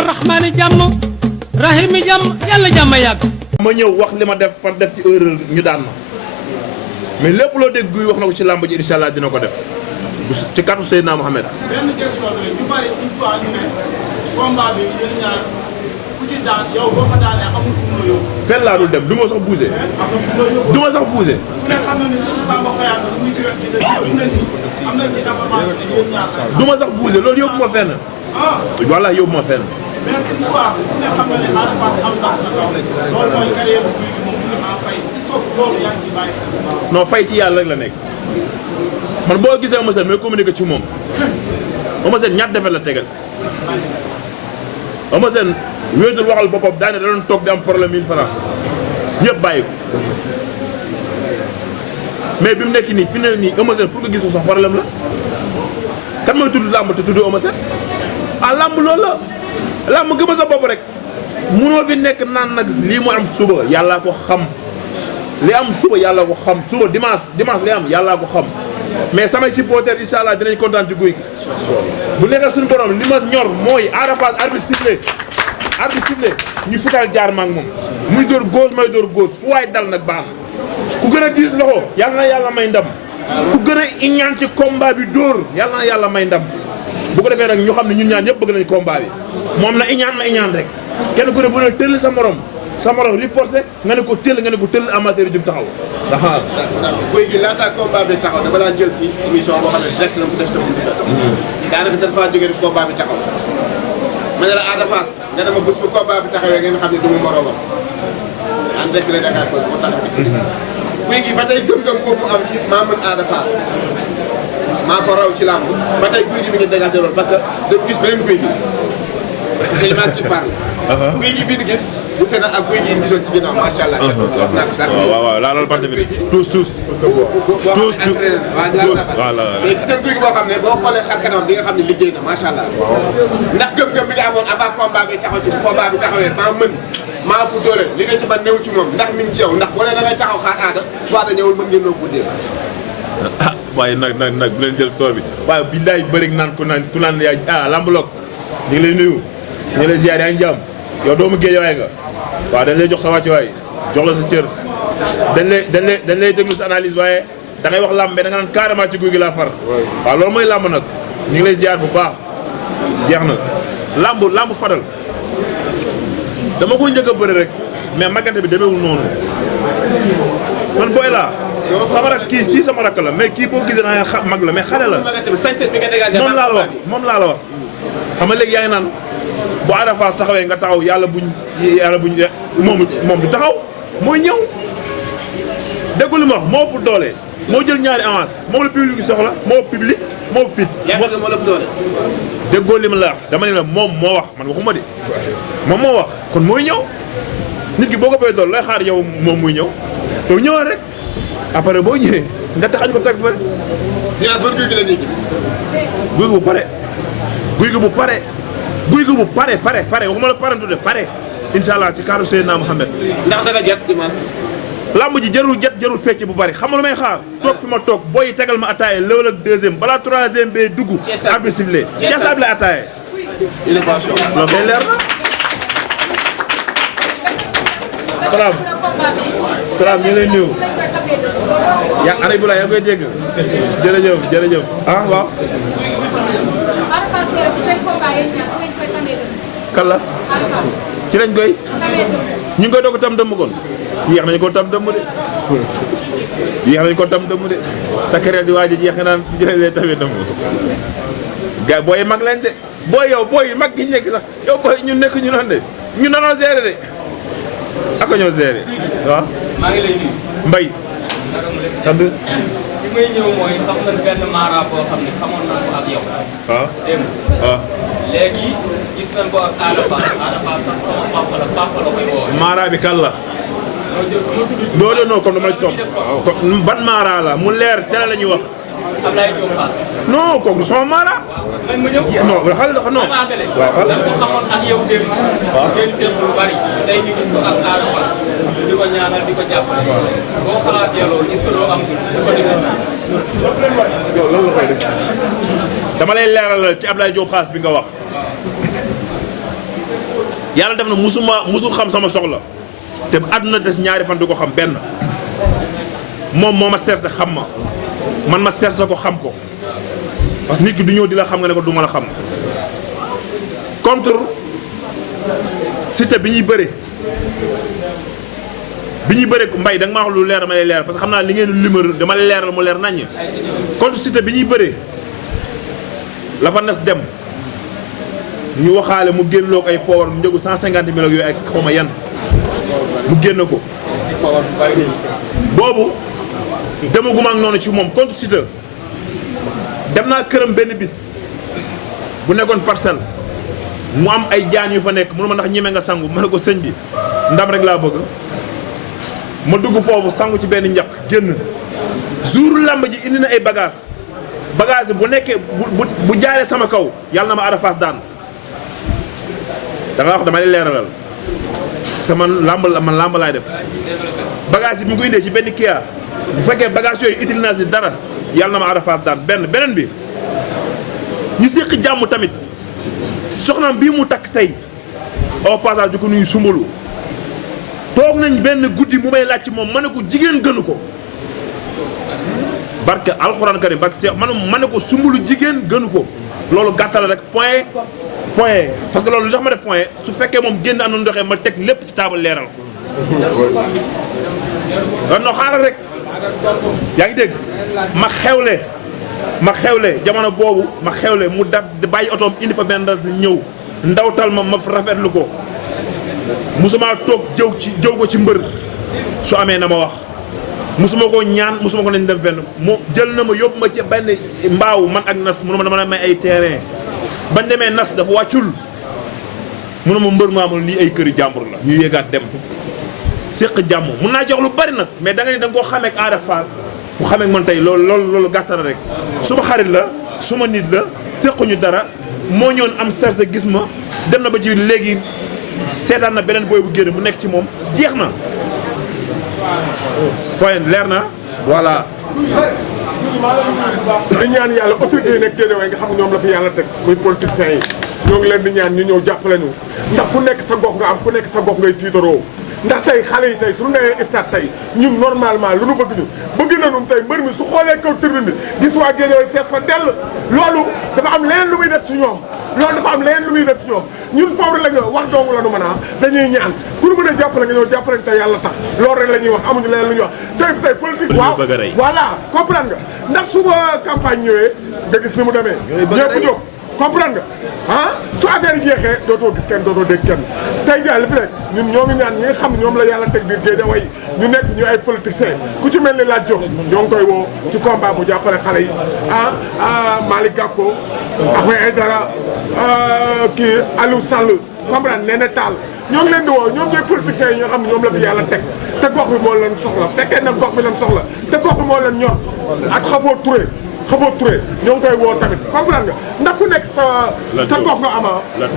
ñaanal rahmaani jàmm rahimi jàmm yàlla jàmm yàgg. ma ñëw wax li ma def fan def ci erreur ñu daan ma mais lépp loo dégg guy wax na ko ci làmb ji incha allah dina ko def ci kàttu Seydina Mohamed. benn question la ñu bari une fois ñu ne combat bi yéen ñaar ku ci daan yow boo ko daanee amul fu mu la yóbbu. fenn laa dul dem du ma sax bougé. am na fu mu la yóbbu. du ma sax bougé. ku ne xam na ni surtout Samba Xoyaan bi muy ci wet gi te ñu ne si am nañ ci information ne yéen ñaar sax. du ma sax bougé loolu yóbbu ma fenn. ah voilà yóbbu ma fenn. mais une fois ku ne xam na ne Ada Fass am ndam sa kaw loolu mooy carrière bu Gouye Gui moom bu ñu maa fay est-ce que loolu yaa ngi ciy bàyyi xel. non fay ci yàlla rek la nekk man boo gisee Eumeu Sène may communiqué ci moom Eumeu Sène ñaata defet la tegal Eumeu Sène wéetul waxal boppam daane da doon toog di am problème 1000 francs ñëpp bàyyi ko mais bi mu nekk nii fi ne nii Eumeu Sène pour nga gis ko sax problème la kan mooy tudd làmb te tudd Eumeu Sène ah làmb loolu la làmb gëma sa bopp rek munoo fi nekk naan nag lii mu am suba yàllaa ko xam li am suba yàlla ko xam suba dimanche li am yàllaa ko xam mais samay supporters incha allah dinañ kontaan ci Gouye Gui bu nekkee suñu borom li ma ñor mooy Ada Fass arbitre sifflé ñu fital jaar ma ak moom muy dóor gauche may dóor gauche fu waay dal nag baax ku gën a diis loxo yàlla na yàlla may ndam ku gën a iñaan ci combat bi dóor yàlla na yàlla may ndam bu ko defee nag ñu xam ne ñun ñaan ñëpp bëgg nañ combat bi moom na iñaan ma iñaan rek kenn ku ne bu ne tëll sa morom riporté nga ne ko tëll amateur yi jëm taxaw. d'accord Gouye Gui laata combat bi taxaw dama daan jël fii émission boo xam ne direct la mu def sama dugub. daanaka dafa jógee rek combat bi taxaw. ma ne la Ada Fass nga ne ma bés bu combat bi taxawee ngeen xam ne du ma moroomam. en direct la Dakar Buzz moo tax. Gouye Gui ba tey gëm-gëm boobu am ci maa mën Ada Fass maa ko raw ci làmb ba tey Gouye Gui mi ngi dégagé loolu parce que dañu gis beneen Gouye Gui. c'est l'image qui parle. Gouye Gui bi ñu gis. wute na ak Gouye Gui ñu gisoon ci ginnaaw macha allah. waaw laa loolu bant bi tous. voilà mais gis nañ Gouye Gui boo xam ne boo xoolee xar kanam di nga xam ne liggéey na macha allah. ndax gëm-gëm bi nga amoon avant combat bi taxaw ci combat bi taxawee maa mën maa fu doole li nga ci man néew ci moom ndax mi ngi ci yow ndax boo nee da ngay taxaw xaar Ada soit da ñëwul mën ngeen noo guddee. ah waaye nag bu leen jël tool bi waaye billaay bëri naan ku naan yaa lambuloog ñu ngi lay nuyu ñu ngi lay ziar yaa ngi jàmm yow doomu géejawaay nga waaw dañ lay jox sa wàccuwaay jox la sa cër dañ lay déglu sa analyse waaye da ngay wax làmb mais da nga naan carrément ci Gouye Gui laa far waaw loolu mooy làmb nag ñu ngi lay ziar bu baax jeex na làmb Fadal dama ko njëkk a bëri rek mais magante bi demeewul noonu man booy laa sama rak kii sama rakk la mais kii boo gisee naa mag la mais xale la moom laa la wax xam nga léegi yaa ngi naan bu Ada Fass taxawee nga taxaw yàlla buñ moom du taxaw mooy ñëw déggu li ma wax moo ëpp doole moo jël ñaari avance moom la public soxla moo public moo fit moo la doole déggoo li ma la wax dama ne la moom moo wax man waxuma de moom moo wax kon mooy ñëw nit ki boo ko pay dool lay xaar yow moom muy ñëw yow ñëwaat rek après boo ñëwee nga taxañ ko teg fa Gouye Gui la ñuy gis Gouye Gui bu pare Gouye Gui bu pare waxuma la parantu de pare incha allah ci kaaru Seydina Mohamed. ndax da nga jot dimanche. lamb ji jarul fecc bu bari xam nga lu may xaar. toog fi ma toog booy tegal ma ataaye lëwal ak deuxième balaa troisième bee dugg. arbitre sifflé Thiès ab lay ataaye. innovation. loolu kay leer na. salaam ñu ngi lay nuyu. yaa ana Ibrahima yaa ngi koy dégg. jërëjëf ah waaw. kan la ci lañ koy ñu ngi koy doog tam dëmm kon yéex nañu ko tam dëmm de sa carrière di waaj a jeex nga naan jëlee tamit dëmm gars booy mag leen de booy mag gi nekk sax yow booy ñu nekk ñu naan de ñu nanoo gérer de ak ñoo gérer waaw. maa ngi lay nuyu. Mbaye. sant. li may ñëw mooy xam nga benn mara boo xam ne xamoon naa ko ak yow. waaw démb. waaw. léegi gis nañ ko ak Ada Fass sax sama papa la koy woowee. mara bi kan la. non comme dama la ci topp. ban mara la mu leer teel la ñuy wax. Ablaye Diop Fass. non kooku sama mara. man ma ñëw. non xal non. waaw xal ko xamoon ak yow démb. waaw ngeen seet lu bari. tey ñu gis ko ak Ada Fass. di ko ñaanal di ko jàppale. boo xalaatee loolu est-ce que doo am ko yow lan la koy def. dama lay leeralal ci Ablaye Diop Fass bi nga wax. yàlla def na musul xam sama soxla te àdduna des ñaari fan du ko xam benn moom moo ma cherché xam ma man ma cherché ko xam ko parce que nit ki du ñëw di la xam nga ne ko du ma la xam contre Siteu bi ñuy bëre mbay da nga ma wax lu leer dama lay leer parce que xam naa li ngeen limal dama lay leeral mu leer naññ contre Siteu bi ñuy bëree la fa nes dem ñu waxaale mu génn loo ko ay power mu njëgu 150 mille ak yooyu ak xawma yan mu génn ko boobu demaguma ak noonu ci moom contre Siteu dem naa këram benn bis bu nekkoon parcelle mu am ay jaan yu fa nekk mënu ma ndax ñeme nga sangu ma ne ko sëñ bi ndam rek laa bëgg ma dugg foofu sangu ci benn njaq génn jour làmb ji indi na ay bagage bu nekkee bu jaaree sama kaw yàlla na ma Ada Fass daan da nga wax dama lay leeralal parce que man làmb laay def bagage yi bi mu ko indee ci benn Kia bu fekkee bagage yooyu utile naa si dara yàlla na ma Ada Fass daan beneen bi ñu séq jàmm tamit soxnaam bii mu takk tey au passage di ko nuyu sumbalu toog nañ benn guddi mu may laaj ci moom ma ne ko jigéen gënu ko barke alxuraan karim barke Seex ma ne ko sumbalu jigéen gënu ko loolu gàttal rek point parce que loolu li tax ma def point su fekkee moom génn am na ndoxee ma teg lépp ci taabal leeral ko no xaaral rek yaa ngi dégg ma xewle jamono boobu ma xewle mu bàyyi otoom indi fa benn ras ñëw ndawtal ma rafetlu ko musuma toog jëw ko ci mbër su amee na ma wax musuma ko ñaan musuma ko nañ dem fenn mu jël na ma yóbbu ma ci benn mbaaw man ak nas mu ne ma dama la may ay terrain bañ demee nas dafa wàccul mu ne ma mbër maamul lii ay këri jàmbur la ñu yéegaat dem séq jàmm mun naa jox lu bari nag mais da nga ni da nga koo xamee ak Ada Fass mu xamee ak man tey loolu gàttal rek suma xarit la suma nit la séquñu dara moo ñëwoon am serse gis ma dem na ba ci léegi seetaan na beneen booy bu génn mu nekk ci moom jeex na point leer na voilà. di ñaan yàlla autorité yi nekk Guédiawaye nga xam ne ñoom la fi yàlla teg muy politiciens yi ñoo ngi leen di ñaan ñu ñëw jàppale ñu ndax ku nekk sa gox nga am ku nekk sa gox ngay tiitaroo ndax tey xale yi tey suñu nee stade tey ñun normalement lu nu bëgg nañu tey mbër mi su xoolee kaw tribune bi gis waa Guédiawaye fees fa dell loolu dafa am leneen lu muy def ci ñoom ñun fawri la ñu wax doomu la nu mën a dañuy ñaan pour mën a jàppale nga ñëw jàppale te yàlla tax loolu rek la ñuy wax amuñu leneen lu ñuy wax tey politique waaw voilà comprendre nga ndax suba campagne ñëwee nga gis ni mu demee ñëpp jóg comprendre nga su affaire yi jeexee dootoo gis kenn dootoo dégg kenn tey jii li fi nekk ñun ñoo ngi ñaan ñi nga xam ne ñoom la yàlla teg biir Guédiawaye ñu nekk ñu ay politiciens ku ci mel ni Lat Diop ñoo ngi koy woo ci combat bu jàppale xale yi Malick Gakou Ahmed Aïdara kii Aliou Sall comprendre nee na Tall ñoo ngi leen di woo ñoom ñooy politiciens yi ñoo xam ne ñoom la fi yàlla teg te gox bi moo leen soxla fekkee nag gox bi leen soxla te gox bi moo leen ñor ak Xafo Touré ñoo ngi koy woo tamit comprendre nga ndax ku nekk sa gox nga ama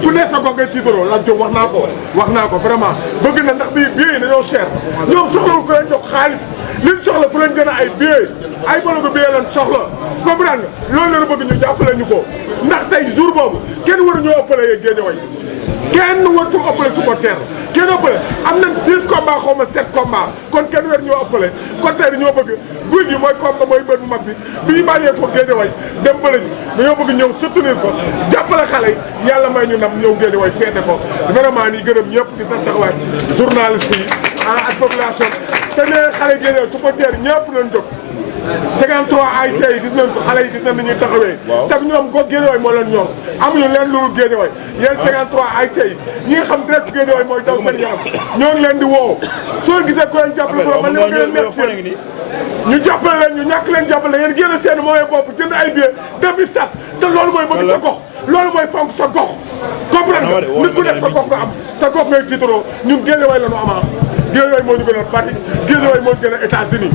ku nekk sa gox ngay tiitaroo Lat Diop wax naa ko vraiment bëgg na ndax bii yi dañoo cher ñoom soxlawul ko leen jox xaalis liñ soxla ku leen gën a ay billet ay bologo billet leen soxla comprendre nga loolu leen bëgg ñu jàppale ñu ko ndax tey jour boobu kenn waruñoo ëppale yee Guédiawaye kenn wartu ëppale supporter kenn ëppale am nañ 6 combats xaw ma 7 combats kon kenn weer ñoo ëppale kon tey dañoo bëgg guy gi mooy combat mooy bët bu mag bi ñu bàyyee foofu Guédiawaye dem bële ji dañoo bëgg ñëw soutenir ko jàppale xale yi yàlla may ñu ndam ñëw Guédiawaye feete ko vraiment ni gërëm ñëpp di sant taxawaay journaliste yi ak population te ne xale Guédiawaye supporter ñëpp nañ jóg 53 ASC yi gis nañ ko xale yi gis nañ ni ñuy taxawee te ñoom ko Guédiawaye moo leen ñor amuñu leen lu dul Guédiawaye yéen 53 ASC yi ñi nga xam direct Guédiawaye mooy daw seen yaram ñoo ngi leen di woo soo gisee ko leen jàppale ko man ñoo gën a nekk seen ñu jàppale leen ñu ñàkk leen jàppale ngeen génn seen moyen bopp jënd ay billets dem stade te loolu mooy bëgg sa gox loolu mooy fonk sa gox comprendre nga nit ku nekk sa gox nga am sa gox ngay tiitaroo ñun Guédiawaye la ñu ama Guédiawaye moo ñu gën a Paris Guédiawaye moo ñu gën a États-Unis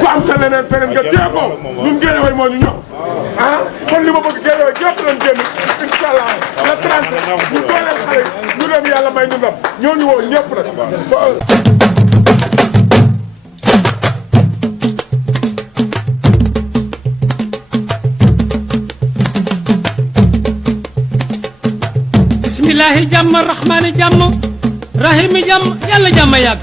ku am sa leneen feneen nga téye ko ñun Guédiawaye moo ñu ñor kon li ma bëgg Guédiawaye gépp lañ génn incha allah le 30 ñu dooleel xale yi ñu dem yàlla may ñu ndam ñoo ñu woo ñëpp nag. ilaahi jàmm rahmaani jàmm rahimi jàmm yàlla jàmm yàgg